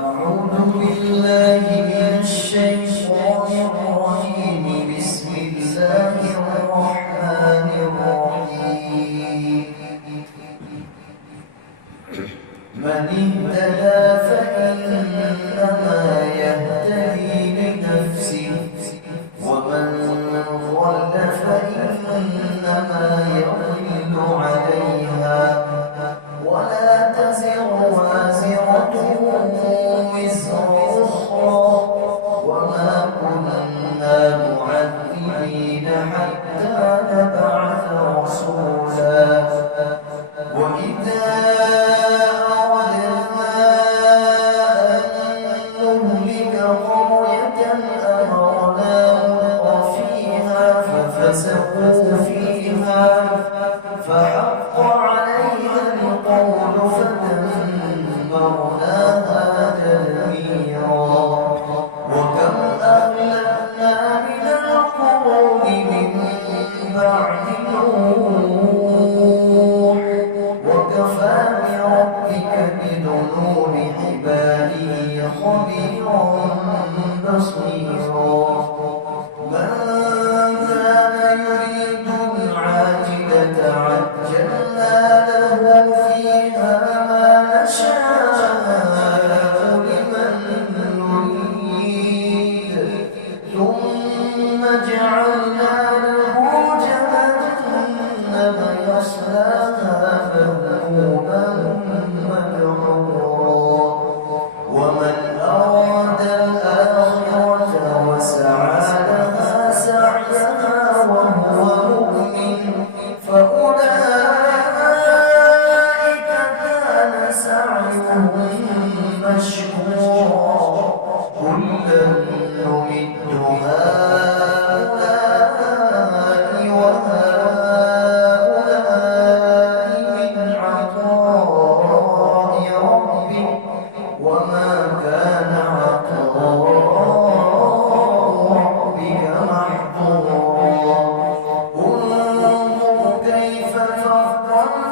أعوذ بالله من الشيطان الرجيم. بسم الله الرحمن الرحيم. من اهتدى فإنما يهتدي لنفسه، ومن ضل فإنما يضل عليها، ولا تزر وازرة وزر أخرى، وما كنا معذبين حتى نبعث رسولا. وإذا أردنا أن نهلك قرية أمرنا مترفيها ففسقوا فيها فحق عليها القول فدمرناها تدميرا. وكم أهلكنا من القرون من بعد نوح، وكفى بربك بذنوب عباده خبيرا بصيرا. من كان يريد العاجلة عجلنا له فيها ما نشاء لمن نريد، ثم جعلنا له جهنم يصلاها مذموما مدحورا. ومن أراد الآخرة وسعى لها سعيها وهو مؤمن فأولئك كان سعيهم مشكورا. كلا نمد هؤلاء وهؤلاء من عطاء ربك، وما كان عطاء ربك محظورا. انظر كيف فضلنا